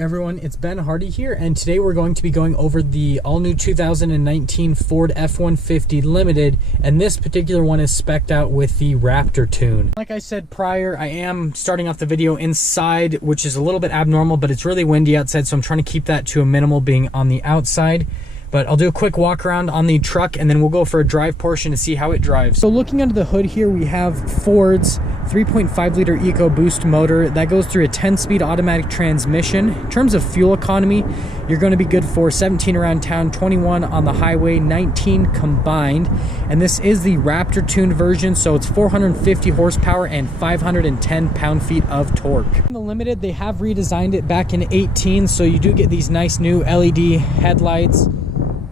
Everyone, it's Ben Hardy here, and today we're going to be going over the all-new 2019 Ford F-150 Limited, and this particular one is spec'd out with the Raptor tune. Like I said prior, I am starting off the video inside, which is a little bit abnormal, but it's really windy outside, so I'm trying to keep that to a minimal, being on the outside. But I'll do a quick walk around on the truck, and then we'll go for a drive portion to see how it drives. So looking under the hood here, we have Ford's 3.5 liter EcoBoost motor that goes through a 10-speed automatic transmission. In terms of fuel economy, you're going to be good for 17 around town, 21 on the highway, 19 combined. And this is the Raptor tuned version, so it's 450 horsepower and 510 pound-feet of torque. In the Limited, they have redesigned it back in 18, so you do get these nice new LED headlights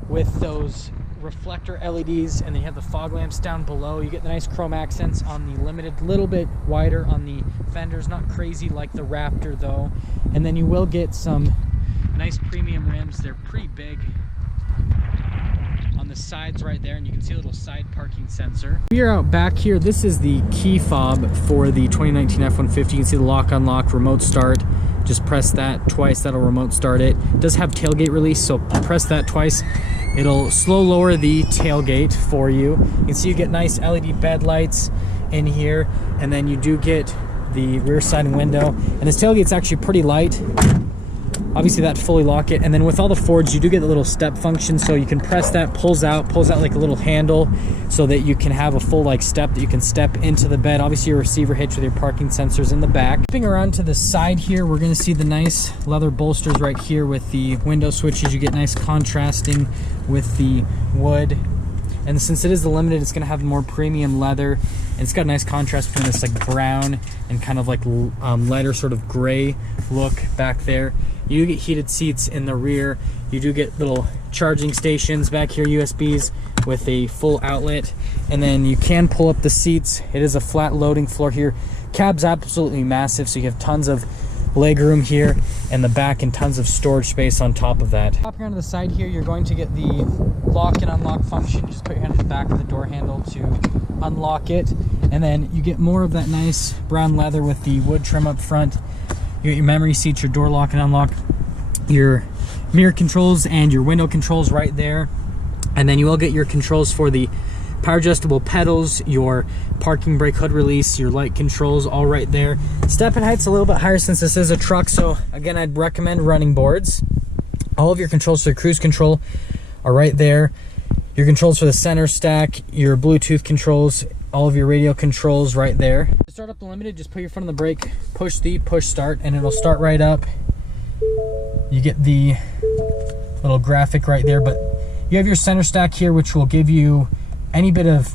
with those reflector LEDs, and then you have the fog lamps down below. You get the nice chrome accents on the Limited, little bit wider on the fenders, not crazy like the Raptor though. And then you will get some nice premium rims. They're pretty big on the sides right there, and you can see a little side parking sensor. We are out back here. This is the key fob for the 2019 F-150. You can see the lock unlock, remote start. Just press that twice, that'll remote start it. It does have tailgate release, so press that twice. It'll slow lower the tailgate for you. You can see you get nice LED bed lights in here, and then you do get the rear side window. And this tailgate's actually pretty light. Obviously that fully lock it, and then with all the Fords you do get the little step function, so you can press that, pulls out like a little handle, so that you can have a full like step that you can step into the bed. Obviously your receiver hitch with your parking sensors in the back. Flipping around to the side here, we're going to see the nice leather bolsters right here with the window switches. You get nice contrasting with the wood. And since it is the Limited, it's going to have more premium leather, and it's got a nice contrast between this like brown and kind of like lighter sort of gray look back there. You do get heated seats in the rear. You do get little charging stations back here, USBs with a full outlet, and then you can pull up the seats. It is a flat loading floor here. Cab's absolutely massive, so you have tons of leg room here in the back and tons of storage space on top of that. Hopping around to the side here, you're going to get the lock and unlock function. Just put your hand at the back of the door handle to unlock it, and then you get more of that nice brown leather with the wood trim up front. You get your memory seats, your door lock and unlock, your mirror controls and your window controls right there. And then you will get your controls for the power adjustable pedals, your parking brake hood release, your light controls, all right there. Step and height's a little bit higher since this is a truck, so again, I'd recommend running boards. All of your controls for the cruise control are right there. Your controls for the center stack, your Bluetooth controls, all of your radio controls right there. To start up the Limited, just put your foot on the brake, push the push start, and it'll start right up. You get the little graphic right there, but you have your center stack here, which will give you any bit of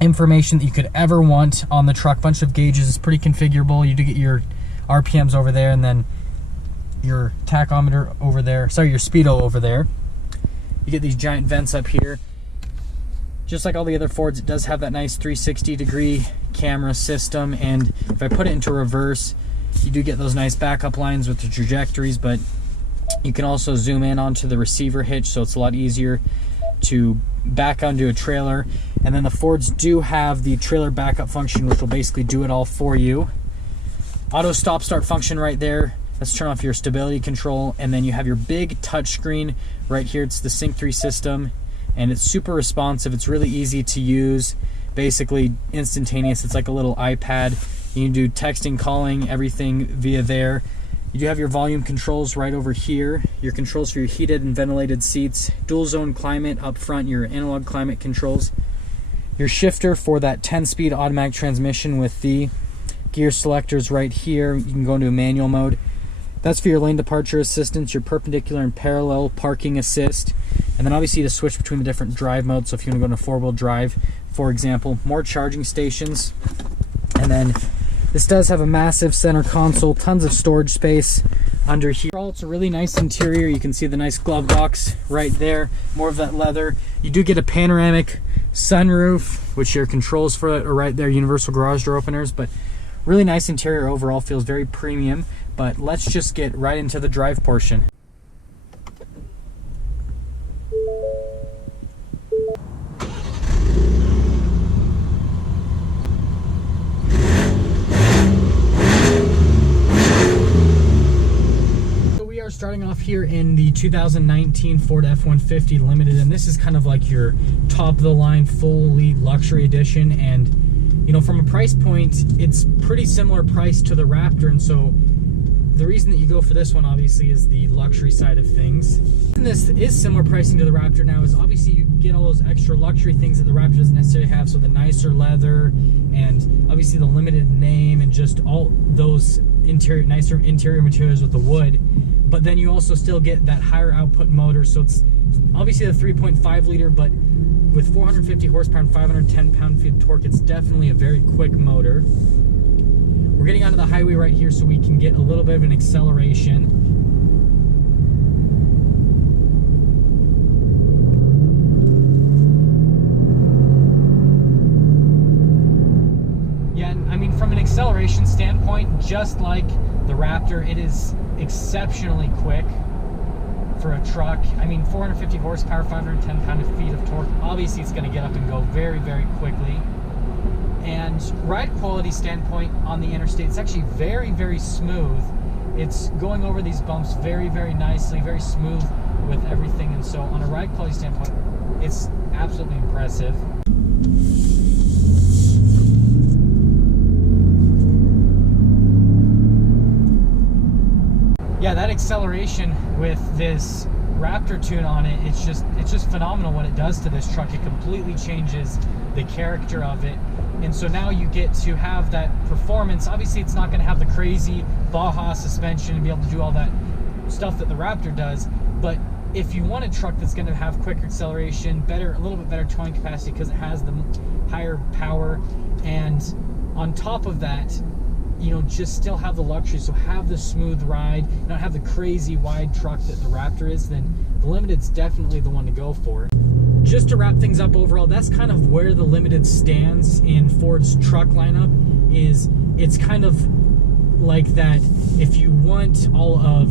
information that you could ever want on the truck. Bunch of gauges, it's pretty configurable. You do get your RPMs over there, and then your tachometer over there, sorry, your speedo over there. You get these giant vents up here. Just like all the other Fords, it does have that nice 360-degree camera system, and if I put it into reverse, you do get those nice backup lines with the trajectories, but you can also zoom in onto the receiver hitch, so it's a lot easier to back onto a trailer. And then the Fords do have the trailer backup function, which will basically do it all for you. Auto stop start function right there. Let's turn off your stability control, and then you have your big touch screen right here. It's the Sync 3 system, and it's super responsive. It's really easy to use, basically instantaneous. It's like a little iPad. You can do texting, calling, everything via there. You do have your volume controls right over here, your controls for your heated and ventilated seats, dual zone climate up front, your analog climate controls, your shifter for that 10-speed automatic transmission with the gear selectors right here. You can go into a manual mode. That's for your lane departure assistance, your perpendicular and parallel parking assist, and then obviously to switch between the different drive modes. So if you want to go into four-wheel drive, for example, more charging stations. And then this does have a massive center console, tons of storage space under here. It's a really nice interior. You can see the nice glove box right there, more of that leather. You do get a panoramic sunroof, which your controls for it are right there, universal garage door openers, but really nice interior overall, feels very premium. But let's just get right into the drive portion. starting off here in the 2019 Ford F-150 Limited, and this is kind of like your top of the line fully luxury edition. And you know, from a price point, it's pretty similar price to the Raptor, and so the reason that you go for this one obviously is the luxury side of things. And this is similar pricing to the Raptor now is obviously you get all those extra luxury things that the Raptor doesn't necessarily have, so the nicer leather and obviously the limited name and just all those nicer interior materials with the wood. But then you also still get that higher output motor, so it's obviously the 3.5 liter, but with 450 horsepower and 510 pound-feet of torque, it's definitely a very quick motor. We're getting onto the highway right here so we can get a little bit of an acceleration. Yeah, I mean, from an acceleration standpoint, just like the Raptor, it is exceptionally quick for a truck. I mean, 450 horsepower, 510 pound-feet of torque. Obviously, it's going to get up and go very, very quickly. And ride quality standpoint on the interstate, it's actually very, very smooth. It's going over these bumps very, very nicely, very smooth with everything. And so on a ride quality standpoint, it's absolutely impressive. Yeah, that acceleration with this Raptor tune on it, it's just phenomenal what it does to this truck. It completely changes the character of it. And so now you get to have that performance. Obviously, it's not going to have the crazy Baja suspension and be able to do all that stuff that the Raptor does. But if you want a truck that's going to have quicker acceleration, a little bit better towing capacity because it has the higher power, and on top of that, you know, just still have the luxury, so have the smooth ride, not have the crazy wide truck that the Raptor is, then the Limited's definitely the one to go for. Just to wrap things up overall, that's kind of where the Limited stands in Ford's truck lineup. Is it's kind of like that, if you want all of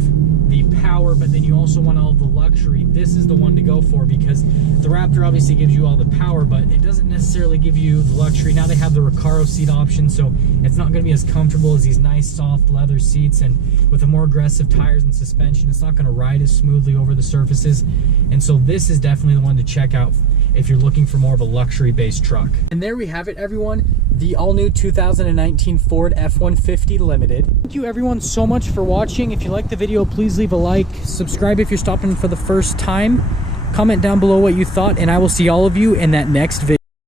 the power but then you also want all of the luxury, this is the one to go for, because the Raptor obviously gives you all the power but it doesn't necessarily give you the luxury. Now they have the Recaro seat option, so it's not going to be as comfortable as these nice soft leather seats, and with the more aggressive tires and suspension, it's not going to ride as smoothly over the surfaces. And so this is definitely the one to check out if you're looking for more of a luxury based truck. And there we have it, everyone, the all-new 2019 Ford F-150 Limited. Thank you everyone so much for watching. If you liked the video, please leave a like, subscribe if you're stopping for the first time, comment down below what you thought, and I will see all of you in that next video.